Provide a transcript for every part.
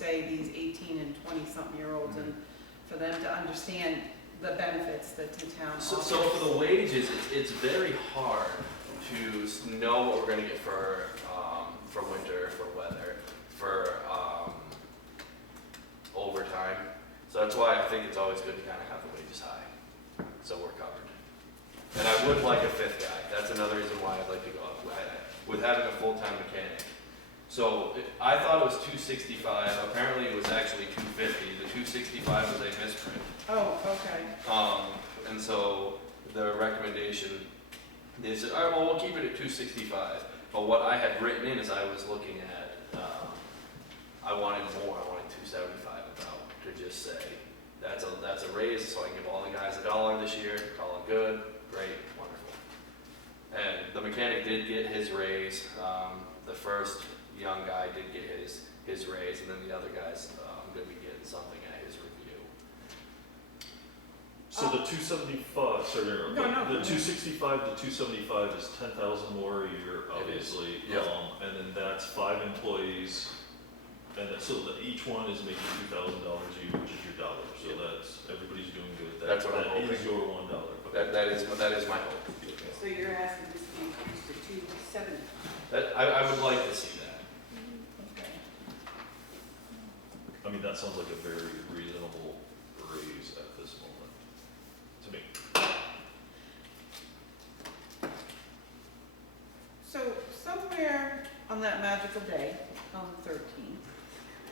say, these 18 and 20-something-year-olds, and for them to understand the benefits that the town offers. So for the wages, it's very hard to know what we're gonna get for winter, for weather, for overtime. So that's why I think it's always good to kind of have the wages high, so we're covered. And I would like a fifth guy. That's another reason why I'd like to go up with having a full-time mechanic. So I thought it was $265. Apparently it was actually $250. The $265 was a misprint. Oh, okay. And so the recommendation, they said, all right, well, we'll keep it at $265. But what I had written in as I was looking at, I wanted more. I wanted $275 about to just say that's a raise, so I can give all the guys $1 this year. Call it good, great, wonderful. And the mechanic did get his raise. The first young guy did get his raise, and then the other guys going to be getting something at his review. So the 275, sorry, the 265 to 275 is 10,000 more a year, obviously. Yep. And then that's 5 employees, and so each one is making $2,000 a year, which is your dollar. So that's everybody's doing good. That's what I'm hoping. That is your $1. Okay. That is my hope. So you're asking this to be increased to 270? I would like to see that. Okay. I mean, that sounds like a very reasonable raise at this moment to me. So somewhere on that magical day, on the 13th,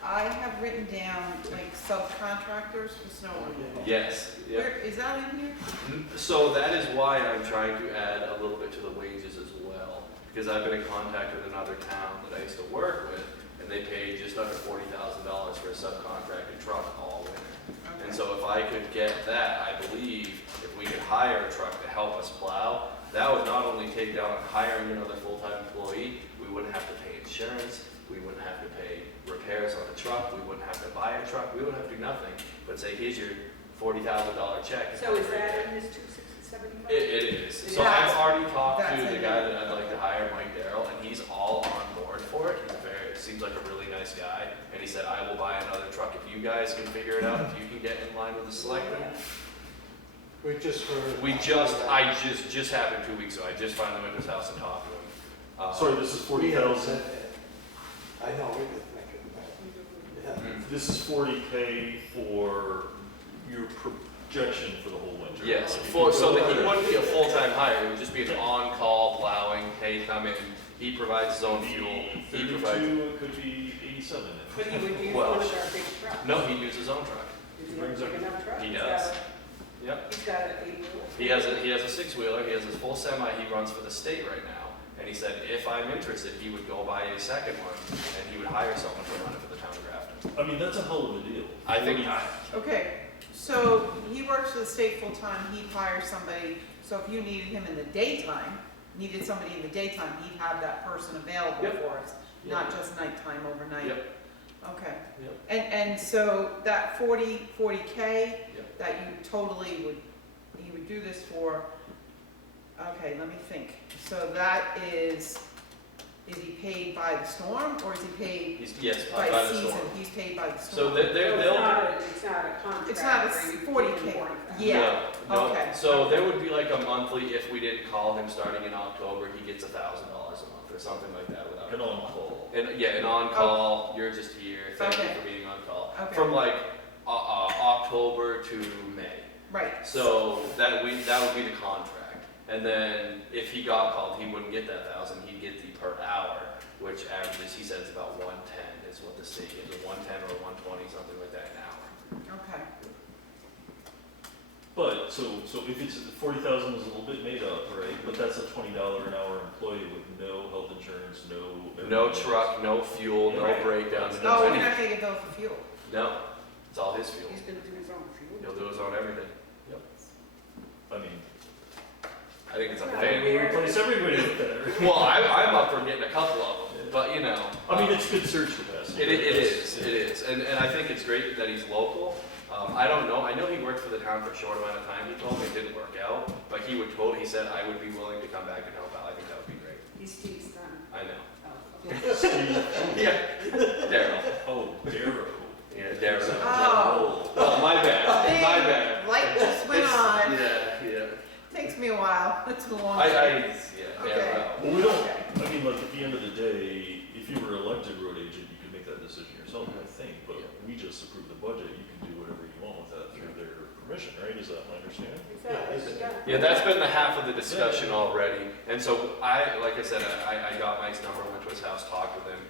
I have written down like subcontractors for snow removal. Yes. Yeah. Where, is that in here? So that is why I'm trying to add a little bit to the wages as well, because I've been in contact with another town that I used to work with, and they paid just under $40,000 for a subcontracted truck all winter. Okay. And so if I could get that, I believe if we could hire a truck to help us plow, that would not only take down hiring another full-time employee, we wouldn't have to pay insurance, we wouldn't have to pay repairs on the truck, we wouldn't have to buy a truck, we wouldn't have to do nothing, but say, here's your $40,000 check. So is that in this 275? It is. So That's- I've already talked that's to the it. guy that I'd like to hire, Mike Darrell, and he's all on board for it. Seems like a really nice guy, and he said, I will buy another truck if you guys can figure it out, if you can get in line with the selectmen. We just heard. I just happened 2 weeks ago. I just finally went to his house and talked to him. Sorry, this is 40,000. I know, we were thinking that. Yeah. This is 40K for your projection for the whole winter. Yes, Like, so that he wouldn't be a full-time hire, it would just be an on-call plowing, hey, come in, he provides his own fuel, he 32, provides. it could be 87. But he would use Well, one of our big trucks. No, he'd use his own truck. Does he have a big enough truck? He He's does. got Yep. He's got an 8-wheeler. He has a 6-wheeler, he has his full semi he runs for the state right now. And he said if I'm interested, he would go buy a second one and he would hire someone to run it for the town of Grafton. I mean, that's a hell of a deal. I think, Okay, so he works for the state full-time, he'd hire somebody, so if you needed him in the daytime, needed somebody in the daytime, he'd have that person available Yep. for us, not just nighttime overnight. Yep. Okay, Yep. and so that 40K, Yep. that you totally he would do this for, okay, let me think. So that is he paid by the storm, or is he paid yes, by by the season? storm. He's paid by the So storm. they'll, It's not a contract. It's not a where you 40K. pay him 40,000. Yeah, no. okay. So there would be like a monthly, if we didn't call him starting in October, he gets $1,000 a month or something like that without. An on-call. And yeah, an on-call, you're just here, thank you Okay. for being on call. Okay. From like October to May. Right. So that would be the contract. And then if he got called, he wouldn't get that 1,000, he'd get the per hour, which averages, he says about 110 is what the state gives, or 110 or 120, something like that an hour. Okay. But, so if it's, 40,000 is a little bit made up, right? But that's a $20 an hour employee with no health insurance, No truck, no fuel, no Right. breakdowns, Oh, no we're anything. not gonna get billed for fuel. No, it's all his fuel. He's gonna do his own fuel. He'll do his own everything. Yep. I mean, I think it's a That's not fan. we replace everybody with that. Well, I'm up for getting a couple of them, but you know. I mean, it's good surge capacity. It is. And I think it's great that he's local. I don't know, I know he worked for the town for a short amount of time, he told me it didn't work out, but he said, I would be willing to come back and help out, I think that would be great. He's Steve's son. I know. Oh, okay. Steve. Yeah, Daryl. Oh, Darrow. Oh. Oh, my bad, my bad. Light just went It's- on. Yeah, Takes me a while. Let's move on. yeah, Okay. well. Well, we don't, I mean, like, at the end of the day, if you were elected road agent, you could make that decision yourself, I think, but we just approve the budget, you can do whatever you want with that through their permission, right? Is that my understanding? Exactly, yeah. Yeah, that's been the half of the discussion already, and so like I said, I got Mike's number, went to his house, talked with him.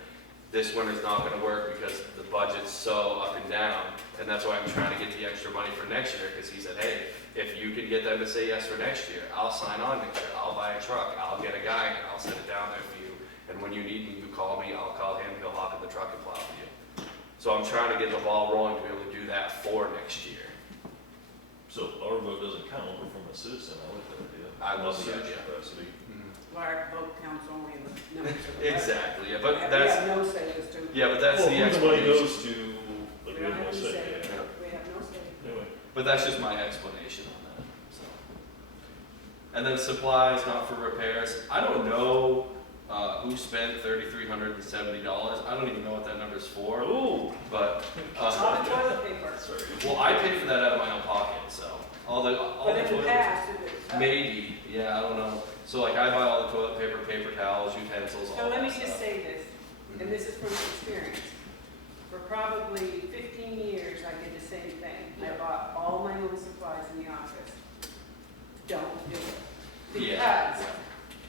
This winter's not gonna work because the budget's so up and down, and that's why I'm trying to get the extra money for next year, because he said, hey, if you can get them to say yes for next year, I'll sign on next year, I'll buy a truck, I'll get a guy, and I'll set it down there for you, and when you need me, you call me, I'll call him, he'll hop in the truck and plow for you. So I'm trying to get the ball rolling to be able to do that for next year. So our vote doesn't count, we're from a citizen, I like that idea. I love the Not idea. capacity. Our vote counts only in the numbers of the. Exactly, yeah, We but have that's, no say as to. yeah, but that's Well, the who the money explanation. goes to, like, we don't have no have any say, say. yeah. We have no say. Anyway, But that's just my explanation on that, so. And then supplies, not for repairs. I don't know, who spent $3,370. I don't even know what that number's for, oh, but, Not the toilet paper. sorry. well, I paid for that out of my own pocket, so. All the But in the toilet- past, it was. Maybe, yeah, I don't know. So like I buy all the toilet paper, paper towels, utensils, So all let that me stuff. just say this, and this is from experience. For probably 15 years, I did the same thing. I bought all my own supplies in the office. Don't do it. Yeah,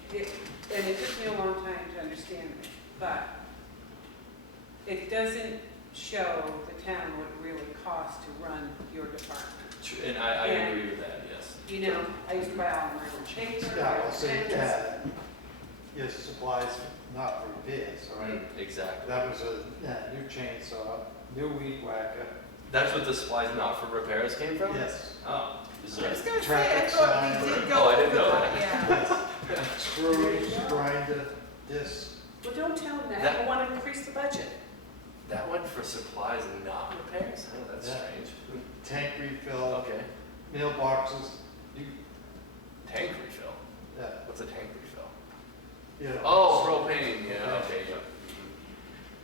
Because and it took me a long time to understand this, but it doesn't show the town what it really costs to run your department. And I Yeah. agree with that, yes. You know, I used to buy all my own paper, Yeah, my well, own see, pens. your supplies not for repairs, all right? Exactly. That was a new chainsaw, new weed whacker, That's what the supplies not for repairs came from? yes, Oh. Is I that, was gonna say, I Traffic thought we sign. did go Oh, I didn't over know that, that. yeah. screws, grinder, disc. Well, don't tell them that, That- I want to increase the budget. That went for supplies and not repairs? Oh, that's Yeah. strange. Tank refill, Okay. mailboxes, you, Tank refill? yeah, What's a tank refill? yeah. Oh, propane, yeah, okay, yeah.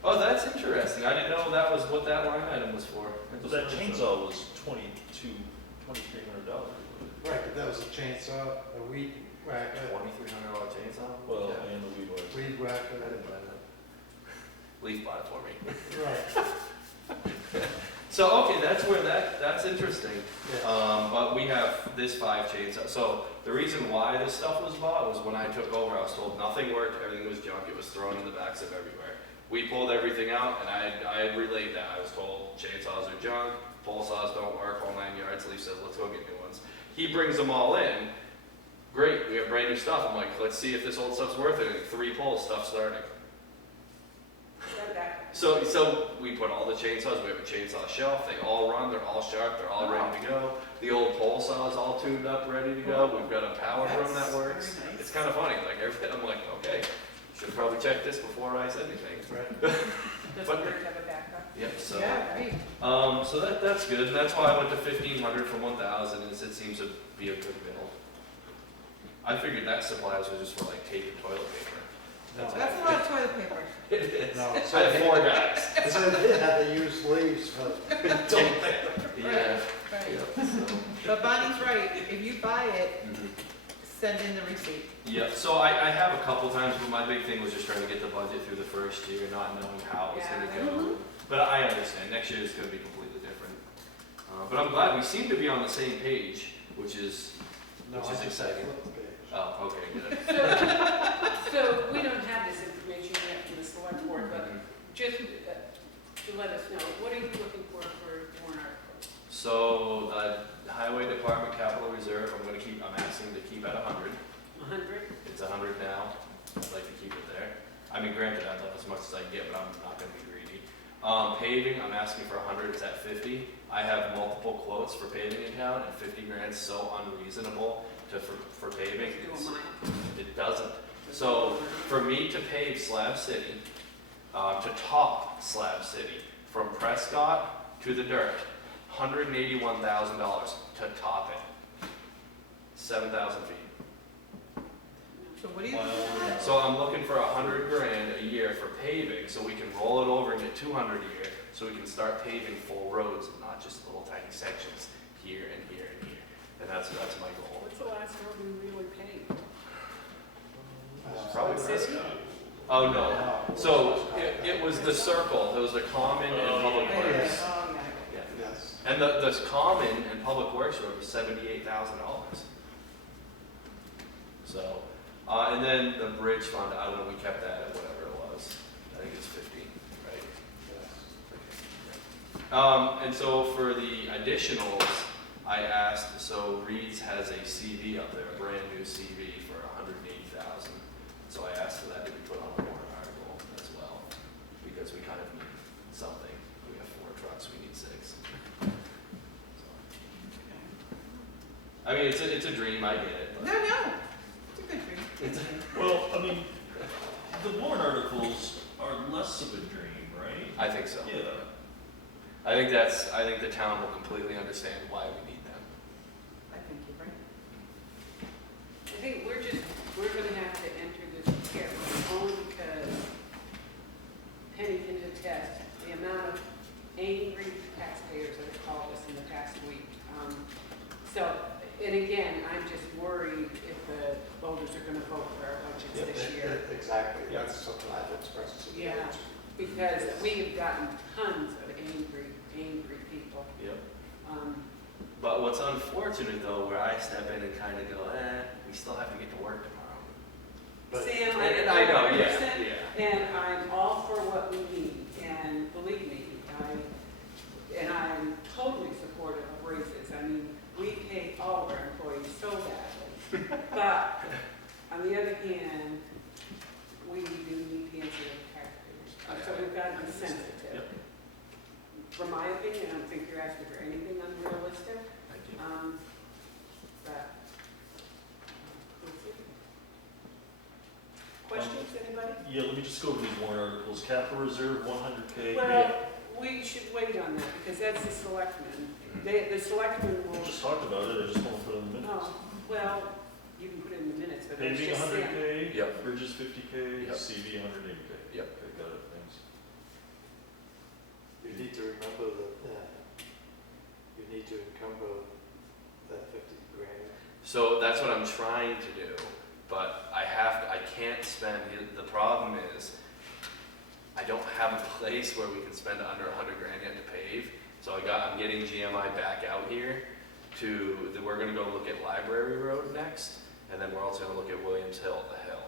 Oh, that's interesting. I didn't know that was what that line item was for. so that chainsaw was $2,300. Right, but that was a chainsaw, a weed whacker, $2,300 chainsaw? Well, Yeah. and the weed whacker. weed I whacker, didn't buy that. Leaf bought it for me. right, So, okay, that's where that's interesting. yeah. But we have this 5 chainsaw. So the reason why this stuff was bought was when I took over, I was told nothing worked, everything was junk, it was thrown in the backs of everywhere. We pulled everything out and I had relayed that. I was told chainsaws are junk, pole saws don't work, whole 9 yards. Leaf said, let's go get new ones. He brings them all in. Great, we have brand new stuff. I'm like, let's see if this old stuff's worth it. And 3 pulls, stuff starting. So we put all the chainsaws, we have a chainsaw shelf, they all run, they're all sharp, they're all ready to go. The old pole saw is all tuned up, ready to go. We've got a power room that That's works. very nice. It's kind of funny, like everything, I'm like, okay, should probably check this before I said anything. Right. Doesn't hurt to have a backup. Yep, so, Yeah, right. so that's good, and that's why I went to 1,500 from 1,000, and it seems to be a good bill. I figured that supplies was just for like tape and toilet paper. No. That's a lot of toilet paper. It is. No, I have 4 guys. So they had to use leaves for toilet paper. Yeah. Right. Yep, so. But Bonnie's right, if you buy it, Mhm. send in the receipt. Yeah, so I have a couple times, but my big thing was just trying to get the budget through the first year, not knowing how it was gonna go. But I understand, next year is gonna be completely different. But I'm glad we seem to be on the same page, which is, No, Which is I just exciting. flipped the page. oh, okay, good. So we don't have this information yet from the select board, but just to let us know, what are you looking for warrant articles? So the highway department capital reserve, I'm asking to keep at 100. 100? It's 100 now, I'd like to keep it there. I mean, granted, I'd love as much as I can get, but I'm not gonna be greedy. Paving, I'm asking for 100, it's at 50. I have multiple quotes for paving in town, and 50 grand's so unreasonable for paving. Doing mine. It doesn't. So for me to pave Slab City, to top Slab City, from Prescott to the dirt, $181,000 to top it. 7,000 feet. So what do you? So I'm looking for 100 grand a year for paving, so we can roll it over and get 200 a year. so we can start paving full roads and not just little tiny sections here and here and here. And that's my goal. What's the last road we really paved? Probably City? Prescott. Oh, no. So it was the circle, there was the common and public yeah. works. Oh, Yeah. Yes. And the common and public works road was $78,000. So, and then the bridge fund, I don't know, we kept that at whatever it was. I think it's 50, right? And so for the additionals, I asked, so Reed's has a CV up there, a brand new CV for $180,000. So I asked for that to be put on a warrant article as well, because we kind of need something. We have 4 trucks, we need 6. So, I mean, it's a dream, I get it, No, but no, it's a good dream. it's, Well, I mean, the warrant articles are less of a dream, right? I think so. Yeah. I think the town will completely understand why we need them. I think you're right. I think we're gonna have to enter this carefully, only because Penny can attest the amount of angry taxpayers that have called us in the past week. So, and again, I'm just worried if the voters are gonna vote for our budgets this year. Exactly, that's something I've expressed to you. Yeah, because we have gotten tons of angry people. Yep. Um, But what's unfortunate though, where I step in and kind of go, we still have to get to work tomorrow. But- Sam, And I know, yeah, 100%, yeah. and I'm all for what we need, and believe me, I'm totally supportive of raises. I mean, we pay all of our employees so badly. But on the other hand, we do need the answer of taxpayers. So we've got to be sensitive. Yep. From my opinion, I don't think you're asking for anything unrealistic. Thank you. But, we'll see. Questions, anybody? Yeah, let me just go over these warrant articles. Capital reserve, 100K. Well, we should wait on that, because that's the selectmen. The selectmen We will, just talked about it, I just want to put it in the minutes. oh, well, you can put it in the minutes, but that's Paving, just Sam. 100K. Yep. Bridges, 50K. Yep. CV, 180K. Yep. Okay, got it, thanks. You need to remember that, you need to encumber that 50 grand. So that's what I'm trying to do, but I can't spend, the problem is, I don't have a place where we can spend under 100 grand yet to pave. So I'm getting GMI back out here we're gonna go look at Library Road next, and then we're also gonna look at Williams Hill, the hill,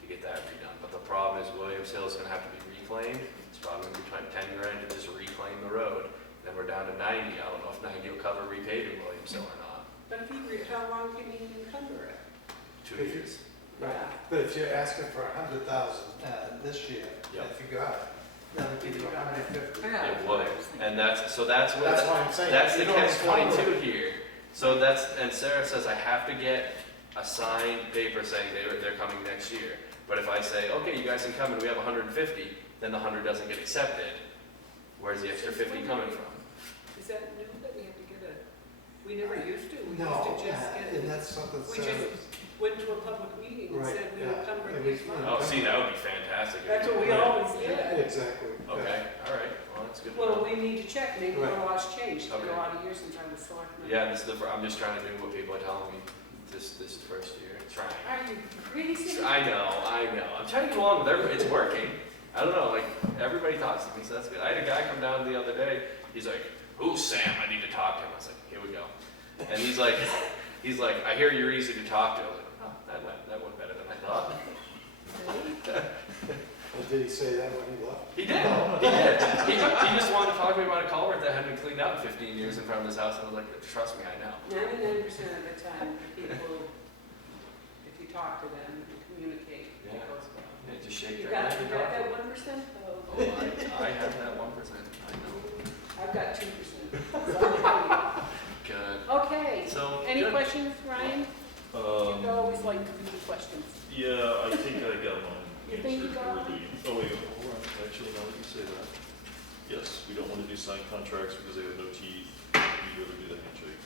to get that redone. But the problem is Williams Hill is gonna have to be reclaimed. It's probably gonna be 10 grand to just reclaim the road. Then we're down to 90. I don't know if 90 will cover repaving Williams Hill or not. But if how long can you encumber it? 2 years. Yeah. But if you're asking for 100,000 this year, Yep. if you got it, that'll give you 150. It would, and that's what, That's why I'm saying. that's the you don't encumber catch-22 it. here. So and Sarah says I have to get a signed paper saying they're coming next year. But if I say, okay, you guys can come and we have 150, then the 100 doesn't get accepted. Where's the extra 50 coming from? Is that new that we have to get we never used to. We No, used to just get, and that's something we Sarah. just went to a public meeting and Right, said we yeah. encumber And these we- funds. Oh, see, that would be fantastic. That's what we always did. Exactly. Okay, all right, well, that's good to Well, know. we need to check, maybe the Right. law's changed. It's been Okay. a lot of years since I was selectman. Yeah, I'm just trying to do what people are telling me this first year, trying. Are you crazy? I know. I'm trying to get along with everybody. It's working. I don't know, like, everybody talks to me, so that's good. I had a guy come down the other day, he's like, who's Sam? I need to talk to him. I was like, here we go. And he's like, I hear you're easy to talk to. I was like, oh, that went better than I thought. And did he say that when he left? He did. He just wanted to talk to me about a culvert that hadn't been cleaned out in 15 years in front of his house, and I was like, trust me, I know. 99% of the time, people, if you talk to them and communicate, it Yeah. goes well. Yeah, just shake You their got, hand you and got talk to that them. 1% though? Oh, I have that 1%. I know. I've got 2%. Good. Okay, So, any good. questions, Ryan? You always like to do the questions. Yeah, I think I got mine. You think you answered got early. Oh, wait, hold on, actually, now that you say that. Yes, we don't want to do signed contracts because they have no teeth. We'd rather do the handshake.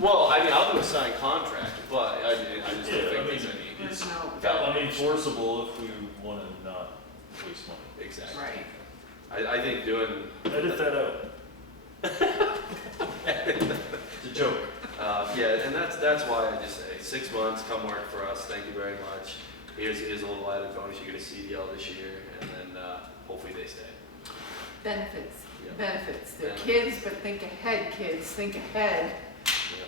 Well, I mean, I'll do a signed contract, but I just Yeah, don't I think there's mean, any. it's No. valid- unenforceable if we want to not waste money. Exactly. Right. I think doing, Edit that out. It's a joke. yeah, and that's why I just say 6 months, come work for us, thank you very much. Here's a little added bonus, you're gonna CDL this year, and then, hopefully they stay. Benefits, Yeah. benefits. They're Benefits. kids, but think ahead, kids, think ahead. Yeah.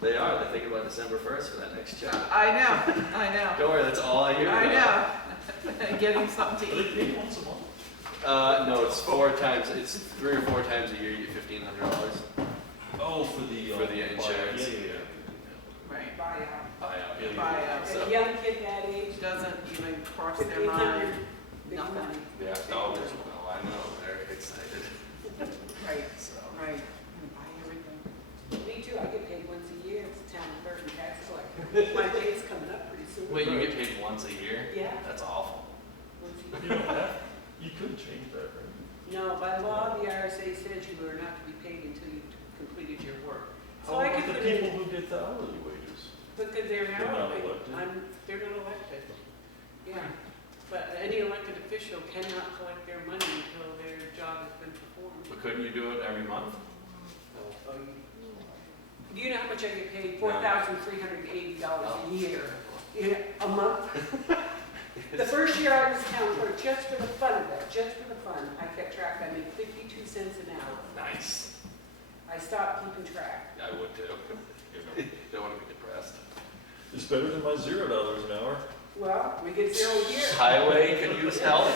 They are, they're thinking about December 1st for that next job. I know, Don't worry, that's all I hear I about. know. Getting something Are to they eat. paid once a month? No, it's 3 or 4 times a year, you get $1,500 Oh, for the. for the insurance. Yeah. Right. Buyout. Buyout. Yeah. Buyout. A So, young kid that age, Which doesn't even cross their 1,500, mind. big Nothing. money. yeah, no, I know, they're excited, Right, so. right. I'm gonna buy everything. Me too, I get paid once a year, it's a town clerk and tax collector. My day's coming up pretty soon. Wait, you get paid once a year? Yeah, That's awful. once a You year. don't have, you could change that, right? No, by law, the RSA says you are not to be paid until you've completed your work. So How I about could the put people in, who get the hourly wages? because they're They're not hourly, elected? they're not elected. Yeah, but any elected official cannot collect their money until their job has been performed. But couldn't you do it every month? Do you know how much I get paid? $4,380 a year. Yeah, a month. The first year I was town clerk, just for the fun of it, just for the fun, I kept track, I made 52 cents an hour. Nice. I stopped keeping track. I would too. Don't want to be depressed. It's better than my $0 an hour. Well, we get zero here. Highway could use help.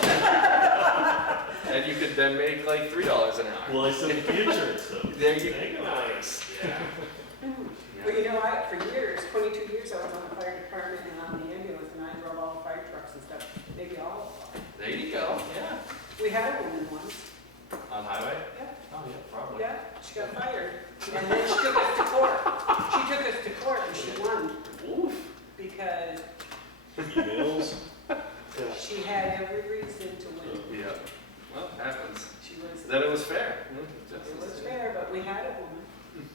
And you could then make like $3 an hour. Well, I still get the insurance though. There you There you go. Nice, yeah. Well, you know, for years, 22 years, I was on the fire department and on the ambulance, and I drove all the fire trucks and stuff. Maybe all of them. There you go, yeah. We had a woman once. On highway? Yeah. Oh, yeah, probably. Yeah, she got fired. And then she took us to court. She took us to court and she won Oof. because Emails. Yeah. she had every reason to win. Yeah. Well, it happens. She was, Then it was fair. it was fair, but we had a woman.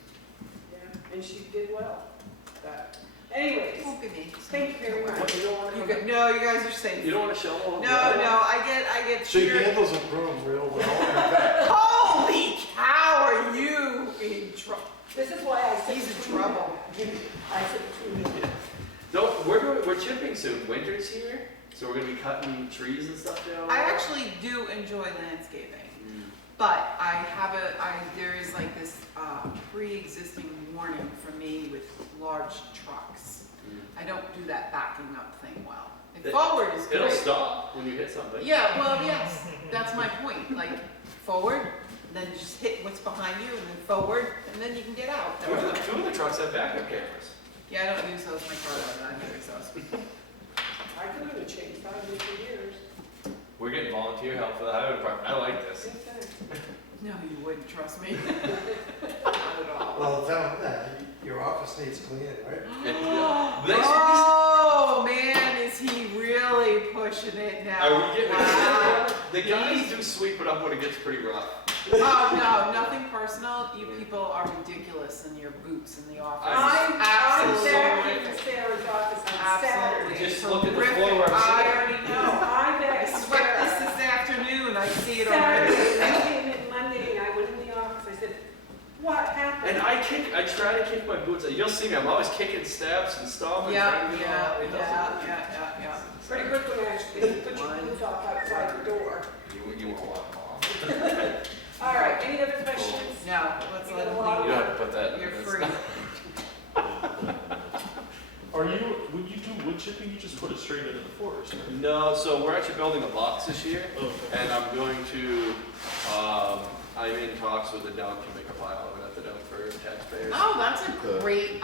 Yeah, and she did well. But anyways, Won't be me. thank you very much. You don't want You to- go, no, you guys are safe. You don't want to show No, them? no, I get She cheered. handles a broom real well. Holy cow, are you in trouble? This is why I said. He's in between trouble. them. I said between them. We're chipping soon. Winter's here, so we're gonna be cutting trees and stuff down. I actually do enjoy landscaping, Mm. but there is like this pre-existing warning for me with large trucks. Mm. I don't do that backing up thing well. And It- forward is It'll great. stop when you hit something. Yeah, well, yes, that's my point. Like forward, then just hit what's behind you, and then forward, and then you can get out. Two of the trucks have backup cameras. Yeah, I don't use those. My car does. I don't use those. I could have changed 5 different years. We're getting volunteer help for the highway department. I like this. No, you wouldn't trust me. Not at all. Well, down there, your office needs cleaning, right? Oh man, is he really pushing it now? Are we getting Wow. the guys do sweep it up when it gets pretty rough. Oh no, nothing personal. You people are ridiculous in your boots in the office. I'm Absolutely back in horrific. Sarah's office on Absolutely. Saturday. Just look at the Horrific. floor where I'm I sitting. already No, know. I'm I back in swept this Sarah. this afternoon. I see it Saturday, already. I came in Monday and I went in the office, I said, what happened? And I try to kick my boots. You'll see me. I'm always kicking steps and stomping. Yeah, trying to get off. It doesn't- yeah. Pretty quickly, actually, you put your boots off outside the door. You won't walk off. All right, any other questions? No, let's You let got a him lot You leave. don't have to put that in You're the free. minutes. When you do wood chipping, you just put it straight into the forest, right? No, so we're actually building a box this year, Okay. and I'm going to, I'm in talks with the dump to make a pile of it at the dump for taxpayers. Oh, that's a great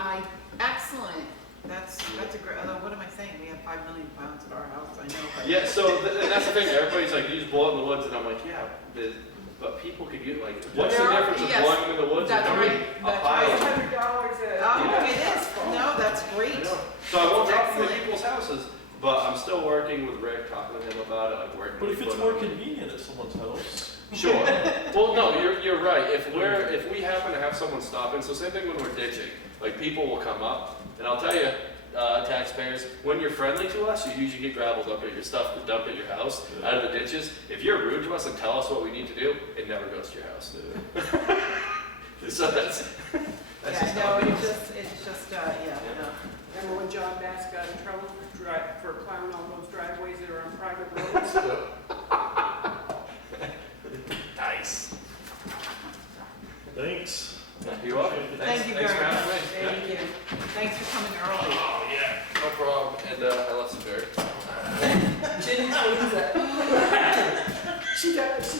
excellent. That's a great, although what am I saying? We have 5 million pounds at our house, I know. But Yeah, so and that's the thing. Everybody's like, you just blow it in the woods, and I'm like, yeah, but people could get like, what's the There are- difference of yes, blowing them in the woods that's and dumping right, a that's pile? right. $100 a. Oh, it is. No, that's I great. know. So I won't drop them in Excellent. people's houses, but I'm still working with Rick, talking with him about it, like where. But if we it's put more them. convenient at someone's house. Sure. Well, no, you're right. If we happen to have someone stop in, so same thing when we're ditching, like people will come up, and I'll tell you, taxpayers, when you're friendly to us, you usually get gravel dumped at your stuff to dump at your house, Yeah. out of the ditches. If you're rude to us and tell us what we need to do, it never goes to your house. So that's Yeah, just no, how it it's goes. just, yeah, no. Remember when John Bass got in trouble for plowing all those driveways that are on private roads? Nice. Thanks. You're welcome. Thank you very Thanks for much. having me. Thank you. Thanks for coming early. Oh, yeah, no problem. And I left some dirt. Jenny cleans it. She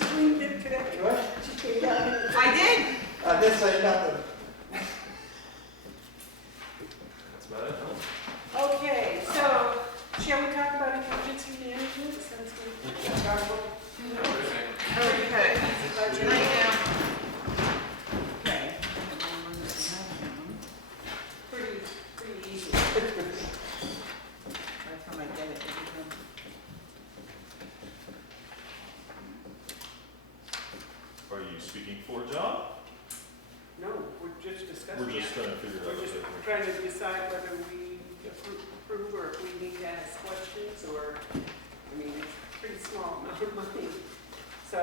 cleaned it today. What? She cleaned it. I did. I didn't say nothing. That's about it, huh? Okay, so shall we talk about emergency management since we got Everything. Okay. budget? Good night now. Okay. Pretty easy. By the time I get it, it'll be done. Are you speaking for John? No, we're just discussing We're it. just trying to figure it out. We're just trying to decide whether we approve or if we need to ask questions or, I mean, it's a pretty small amount of money. So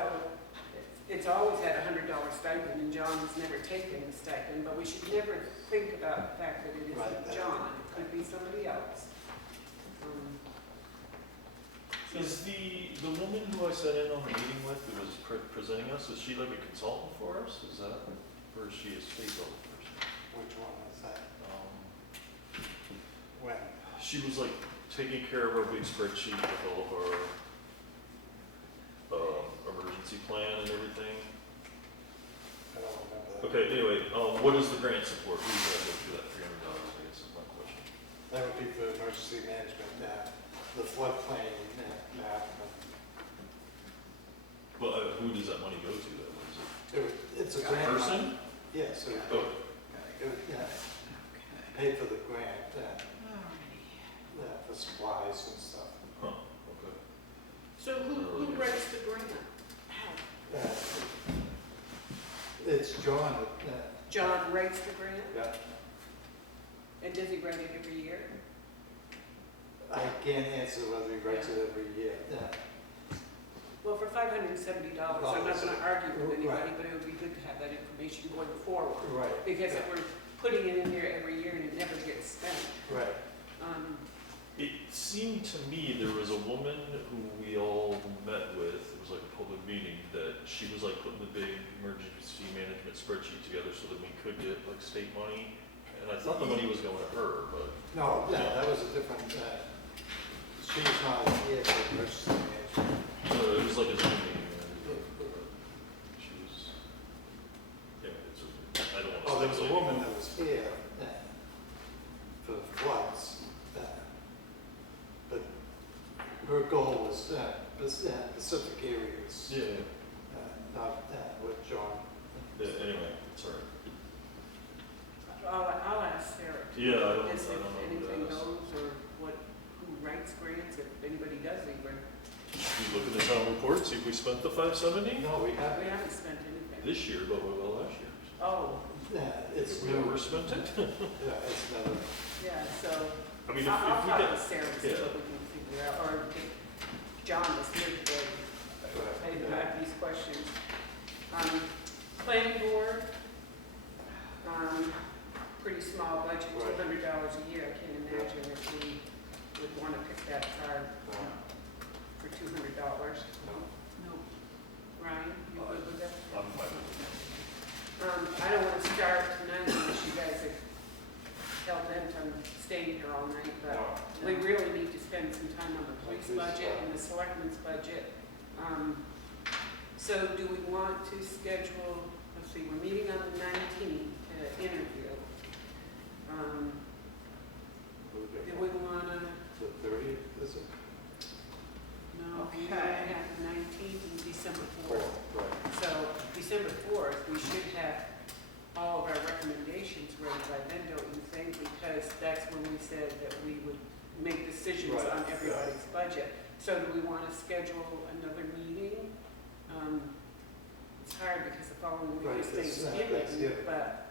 it's always had $100 stipend and John's never taken the stipend, but we should never think about the fact that it Right, isn't that- John. It could be somebody else. Is the woman who I sat in on the meeting with who was presenting us, is she like a consultant for us? Is that, or is she a state level person? Which one was that? When? She was like taking care of our big spreadsheet with all of our emergency plan and everything. I don't remember that. Okay, anyway, what is the grant support? Who's gonna go through that $300, I guess is my question. That would be for emergency management, the floodplain map. But who does that money go to though? Is It's a it a grant. person? Yes, it Oh, would, pay for the grant, for supplies and stuff. huh, okay. So who writes the grant? How? It's John, John writes the grant? yeah, And does he write it every year? I can't answer whether he writes it every year. Well, for $570, I'm not gonna argue with anybody, Right. but it would be good to have that information going forward. Right. Because if we're putting it in there every year and it never gets spent, Right, It seemed to me there was a woman who we all met with, it was like a public meeting, that she was like putting the big emergency management spreadsheet together so that we could get like state money. And I thought the money was going to her, but, no, that was a different, she was not here for emergency management. it was like a Zoom meeting. She was, yeah, I don't want to. Oh, there was a woman that was here for the floods, but her goal was Pacific areas, Yeah, not with John. yeah, anyway, sorry. I'll ask Sarah. Yeah, I don't If know anything who does. knows or who writes grants, if anybody does even. We look at the town report, see if we spent the 570 No, we We haven't. haven't spent anything. this year, but we will last year. Oh, It's We new. never spent it. Yeah, it's never. yeah, so I mean, I'll if we talk get, with Sarah to see yeah. what we can figure out, or if John is here today. I didn't have these questions. Planning board, pretty small budget, Right. $200 a year. I can't imagine if we would want to pick that card for $200. No. Ryan, you good with that? I'm fine with it. I don't want to start tonight unless you guys are hell bent on staying here all night, but we really need to spend some time on the police budget and the selectmen's budget. So do we want to schedule, let's see, we're meeting on the 19th to interview. Do we want to, The 30th, is it? no, we Okay. have the 19th and December 4th. Right. So December 4th, we should have all of our recommendations ready by then, don't you think? Because that's when we said that we would make decisions Right, on yeah. everybody's budget. So do we want to schedule another meeting? It's hard because the following week Right, is it's, Thanksgiving, Thanksgiving. but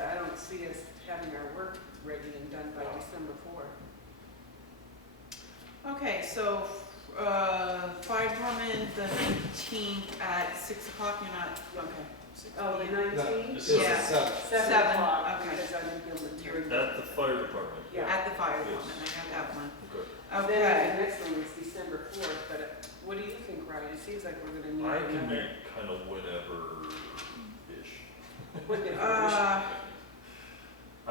I don't see us having our work ready and done by Yeah. December 4th. Okay, so, fire department, the 19th at 6 o'clock, you're not, okay. Oh, the 19th? This This Yeah. is seven. 7 o'clock, okay. because I'm in Gilman. You're At the fire department. Yeah. At the fire Yes. department, I got that one. Okay. Then Okay, the next one is December 4th, but what do you think, Ryan? It seems like we're gonna need I can another. meet kind of whenever-ish. What if- I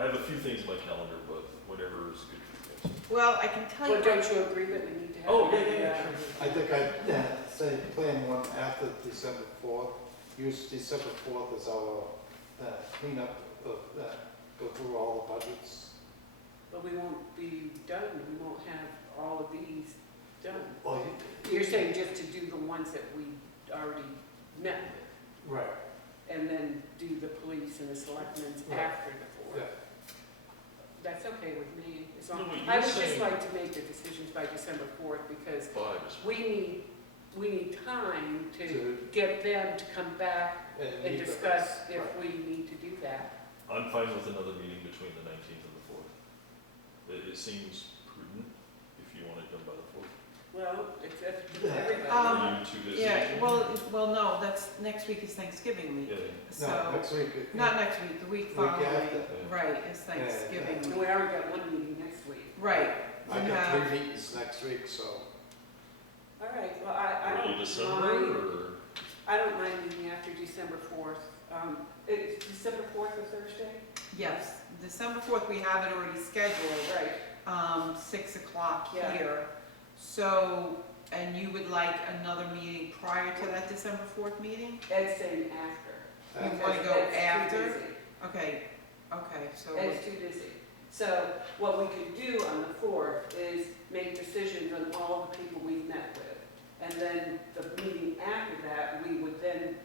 have a few things in my calendar, but whatever is good for you guys. well, I can tell you. Well, don't you agree that we need to have? Oh, another, sure. I think I'd say plan one after December 4th. Use December 4th as our cleanup of, go through all the budgets. But we won't be done, we won't have all of these done. Well, You're saying just to do the ones that we already met with, right, and then do the police and the selectmen's Right. after the 4th? yeah. That's okay with me, as long, No, but I you're would just saying- like to make the decisions by December 4th, because Five is. we need time to To- get them to come back and meet with discuss us. if Right. we need to do that. I'm fine with another meeting between the 19th and the 4th. It seems prudent if you want it done by the 4th. Well, it's up to Yeah. everybody. Are you too busy? Yeah, well, no, that's, next week is Thanksgiving week, Yeah, No, so, next week. not next week, the week Week following, after. right, is Thanksgiving And week. we already got one meeting next week. Right, I we got have, 3 meetings next week, so. All right, well, I early don't December mind, or? I don't mind meeting after December 4th. It's December 4th or Thursday? yes, December 4th, we have it already scheduled, Right. 6 o'clock Yeah. here. So, and you would like another meeting prior to that December 4th meeting? Ed's saying after. You wanna because go Ed's too after? busy. Okay, so, Ed's too busy. So what we could do on the 4th is make decisions on all the people we've met with. And then the meeting after that, we would then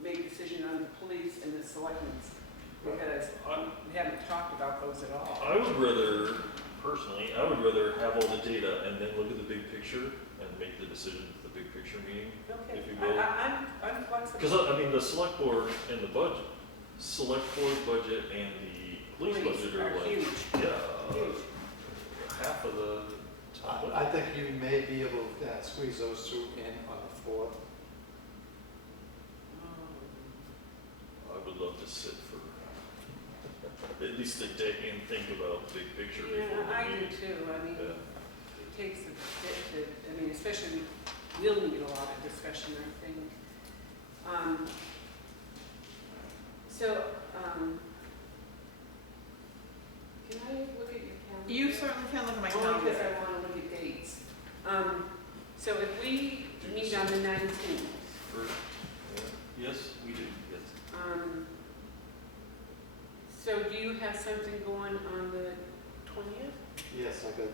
make decision on the police and the selectmen's. Because we haven't talked about those at all. I would rather, personally, I would rather have all the data and then look at the big picture and make the decision at the big picture meeting. Okay, If you will. I'm flexible. Because, I mean, the select board and the budget, select board budget and the police budget are like, huge, yeah, huge. half of the town I budget. think you may be able to squeeze those two in on the 4th. Um, I would love to sit for at least a day and think about the big picture before Yeah, I we do meet. too. I mean, Yeah. it takes a bit to, I mean, especially, we'll need a lot of discussion, I think. Can I look at your calendar? you certainly can look at my Only calendar. because I want to look at dates. So if we meet on the 19th, For- yeah. Yes, we do, yes. So do you have something going on the 20th? Yes, I got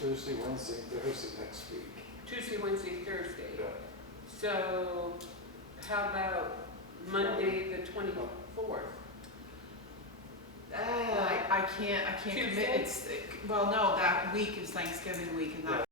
Tuesday, Wednesday, Thursday next week. Tuesday, Wednesday, Thursday. Yeah. So how about Monday, the 24th? I can't commit, Tuesday? well, no, that week is Thanksgiving week and that